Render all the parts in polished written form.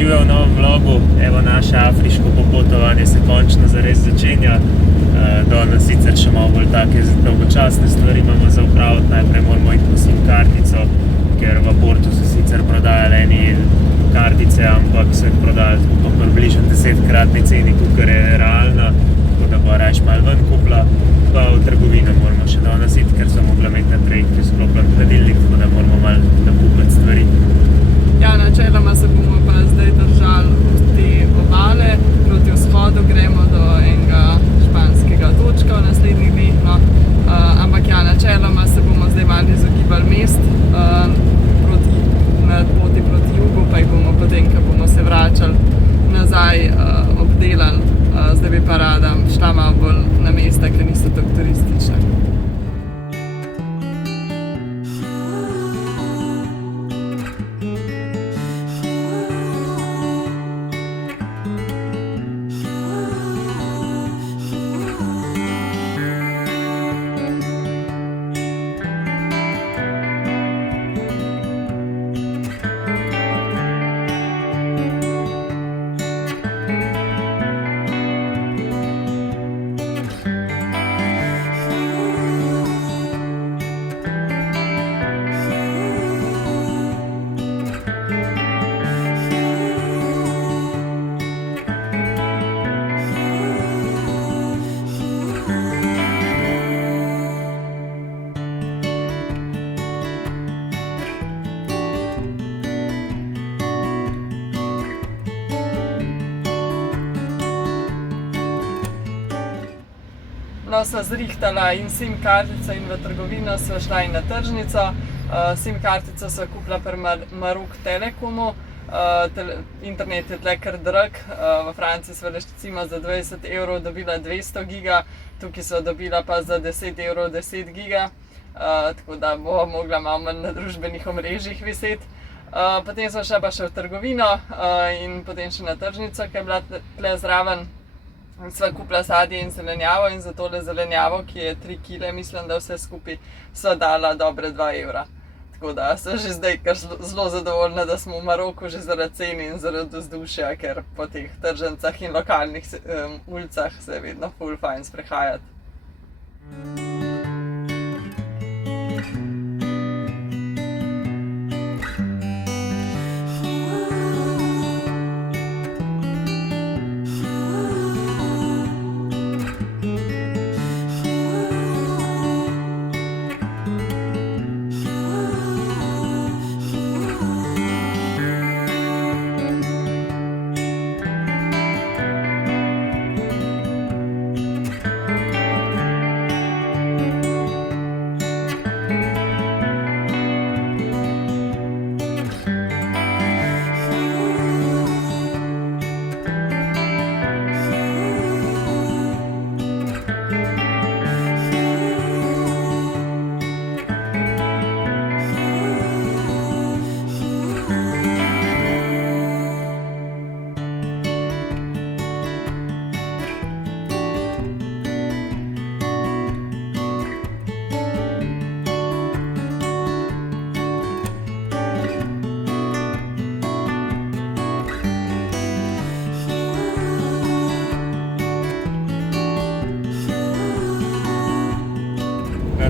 Živijo v novem vlogu, evo naše afriško popotovanje se končno zares začenja. Danes sicer še malo bolj take dolgočasne stvari imamo za opraviti. Najprej moramo iti po SIM kartico, ker v Portu so sicer prodajali eni kartice, ampak so jih prodali po približno 10-kratni ceni, kakor je realna, tako da bo rajš malo ven kupila. Pa v trgovino moramo še danes iti, ker so mogla imeti na trajektu sklopljen hladilnik, tako da moramo malo nakupiti stvari. Ja, načeloma se bomo pa zdaj držali te obale, proti vzhodu gremo do enega španskega točka v naslednjih dneh, no. Ampak ja, načeloma se bomo zdaj malo izogibali mest, na poti proti jugu, pa jih bomo potem, ko bomo se vračali nazaj, obdelali. Zdaj bi pa rada šla malo bolj na mesta, ki niso tako turistične. No, sva zrihtala in SIM kartico in v trgovino sva šla in na tržnico. SIM kartico sva kupila pri Maroc Telekomu. Internet je tle kar drag. V Franciji sva recimo za 20 evrov dobila 200 giga, tukaj sva dobila pa za 10 evrov 10 giga. Tako da bo mogla malo manj na družbenih omrežjih viseti. Potem sva šla pa še v trgovino in potem še na tržnico, ki je bila tle zraven. Sva kupila sadje in zelenjavo in za tole zelenjavo, ki je 3 kile, mislim, da vse skupaj, sva dala dobre 2 evra. Tako da sem že zdaj kar zelo zadovoljna, da smo v Maroku že zaradi cene in zaradi vzdušja, ker po teh tržnicah in lokalnih ulicah se je vedno ful fajn sprehajati.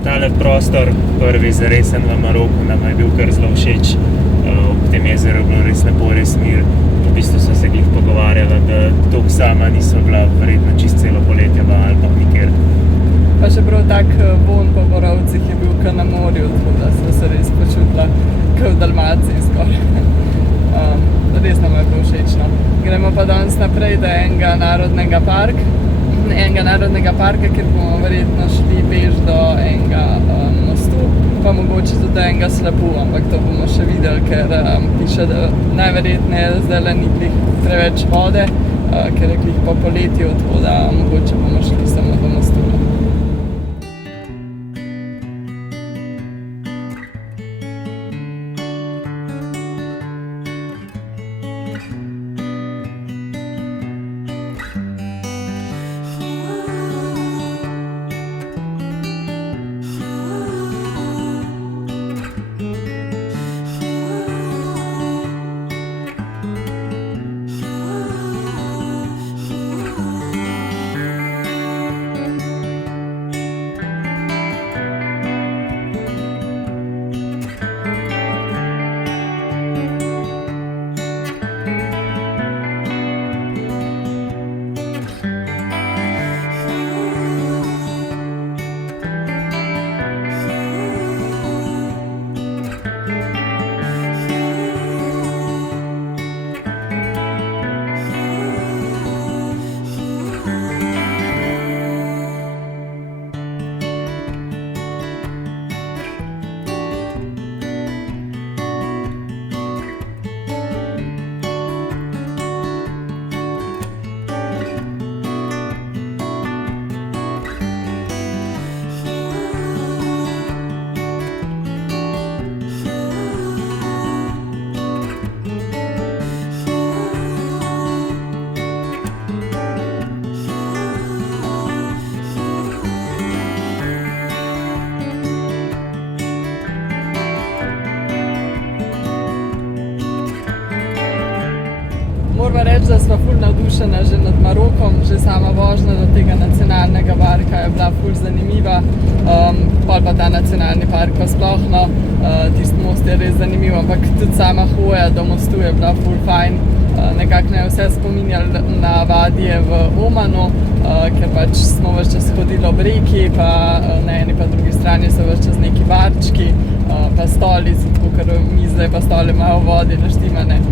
Tale prostor, prvi zaresen v Maroku, nam je bil kar zelo všeč. Ob tem jezeru je bilo res lepo, res mir. V bistvu so se glih pogovarjala, da toliko sama niso bila verjetno čist celo poletje v Alpah nikjer. Pa še prav tak vonj po borovcih je bil kar na morju, tako da sva se res počutila kot v Dalmaciji skoraj. Res nam je bilo všečno. Gremo pa danes naprej do enega narodnega parka, kjer bomo verjetno šli peš do enega mostu, pa mogoče tudi do enega slapu, ampak to bomo še videli, ker piše, da najverjetneje zdajle ni glih preveč vode, ker je glih po poletju, tako da mogoče bomo šli samo do mostu. Moram reči, da smo ful navdušeni že nad Marokom, že sama vožnja do tega nacionalnega parka je bila ful zanimiva. Pol pa ta nacionalni park pa sploh, no, tisti most je res zanimiv, ampak tudi sama hoja do mostu je bila ful fajn. Nekako me je vse spominjalo na vadije v Omanu, ker pač smo ves čas hodili ob reki, pa na eni pa drugi strani so ves čas neki barčki, pa stoli, tako ker mize pa stole imajo v vodi naštimane.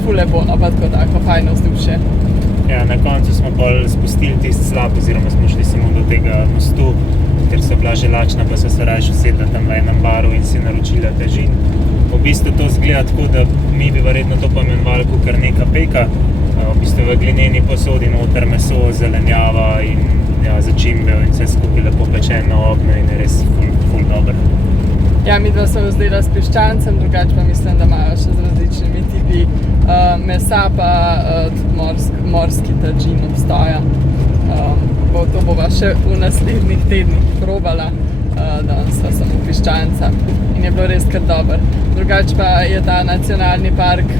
Ful lepo, no, pa tako fajno vzdušje. Ja, na koncu smo bolj spustili tisti slab, oziroma smo šli samo do tega mostu, ker so bila že lačna, pa so se raje usedla tam v enem baru in si naročila težin. V bistvu to izgleda tako, da mi bi verjetno to poimenovali kakor neka peka. V bistvu v glineni posodi noter meso, zelenjava in začimbe in vse skupaj lepo pečeno na ognju in je res ful dobro. Ja, midva sva vzela s piščancem, drugače pa mislim, da imajo še z različnimi tipi mesa, pa tudi morski tadžin obstaja. To bova še v naslednjih tednih probala, danes sva samo piščanca in je bilo res kar dobro. Drugače pa je ta nacionalni park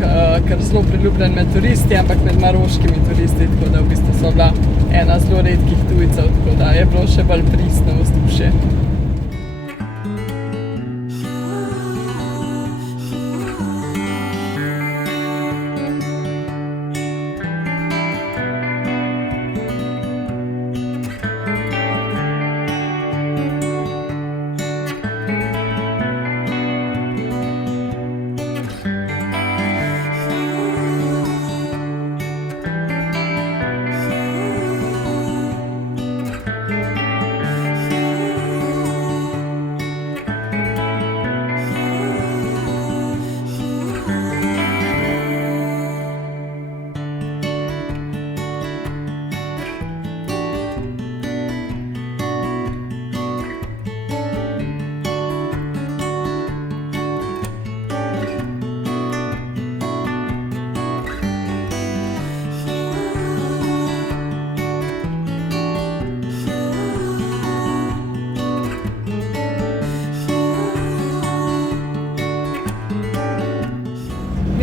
kar zelo priljubljen med turisti, ampak med maroškimi turisti, tako da v bistvu so bila ena zelo redkih tujcev, tako da je bilo še bolj pristno vzdušje.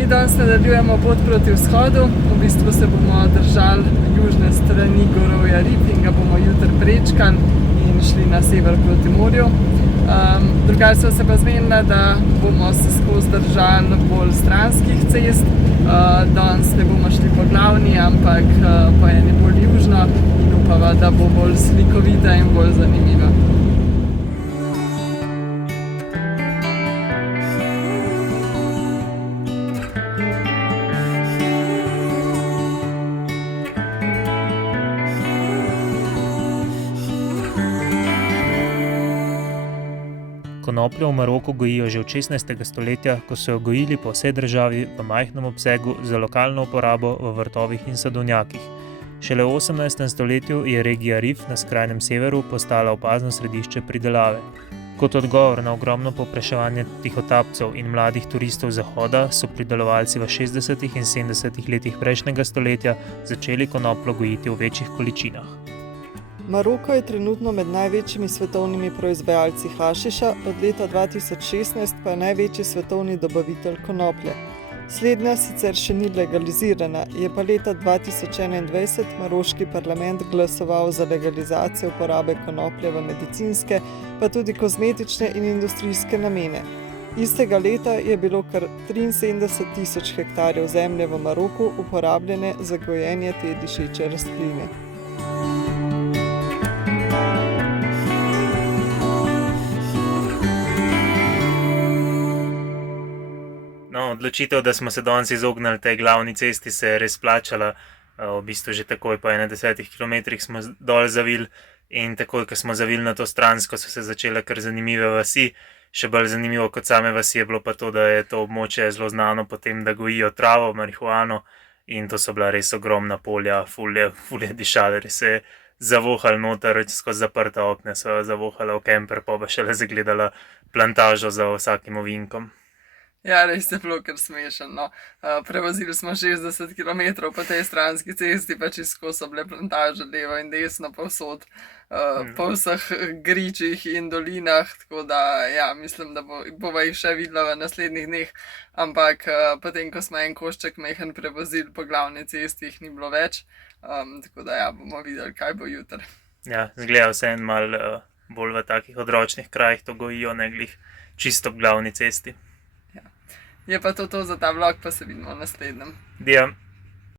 Danes nadaljujemo pot proti vzhodu, v bistvu se bomo držali južne strani gorovja Rif in ga bomo jutri prečkali in šli na sever proti morju. Drugače sva se pa zmenila, da bomo se skozi držali bolj stranskih cest. Danes ne bomo šli po glavni, ampak po eni bolj južno in upava, da bo bolj slikovita in bolj zanimiva. Konopljo v Maroku gojijo že od 16. stoletja, ko so jo gojili po vsej državi v majhnem obsegu za lokalno uporabo v vrtovih in sadovnjakih. Šele v 18. stoletju je regija Rif na skrajnem severu postala opazno središče pridelave. Kot odgovor na ogromno povpraševanje tihotapcev in mladih turistov zahoda so pridelovalci v 60. in 70. letih prejšnjega stoletja začeli konopljo gojiti v večjih količinah. Maroko je trenutno med največjimi svetovnimi proizvajalci hašiša, od leta 2016 pa je največji svetovni dobavitelj konoplje. Slednja sicer še ni legalizirana, je pa leta 2021 maroški parlament glasoval za legalizacijo uporabe konoplje v medicinske, pa tudi kozmetične in industrijske namene. Istega leta je bilo kar 73.000 hektarjev zemlje v Maroku uporabljene za gojenje te dišeče rastline. Odločitev, da smo se danes izognili tej glavni cesti, se je res plačala. V bistvu že takoj po 10 kilometrih smo dol zavili in takoj, ko smo zavili na to stransko, so se začele kar zanimive vasi. Še bolj zanimivo kot same vasi je bilo pa to, da je to območje zelo znano po tem, da gojijo travo, marihuano in to so bila res ogromna polja, ful je dišalo, res se je zavohali noter, skozi zaprta okna so zavohala v kemper, pa šele zagledala plantažo za vsakim ovinkom. Ja, res je bilo kar smešno. No. Prevozili smo 60 km po tej stranski cesti, pa čisto so bile plantaže levo in desno povsod, po vseh gričih in dolinah, tako da ja, mislim, da bova jih še videla v naslednjih dneh, ampak potem, ko smo en košček mehen prevozili po glavni cesti, jih ni bilo več, tako da ja, bomo videli, kaj bo jutri. Ja, zgleda vse en mal bolj v takih odročnih krajih to gojijo, ne glih čisto ob glavni cesti. Je pa to za ta vlog, pa se vidimo v naslednjem. Dio.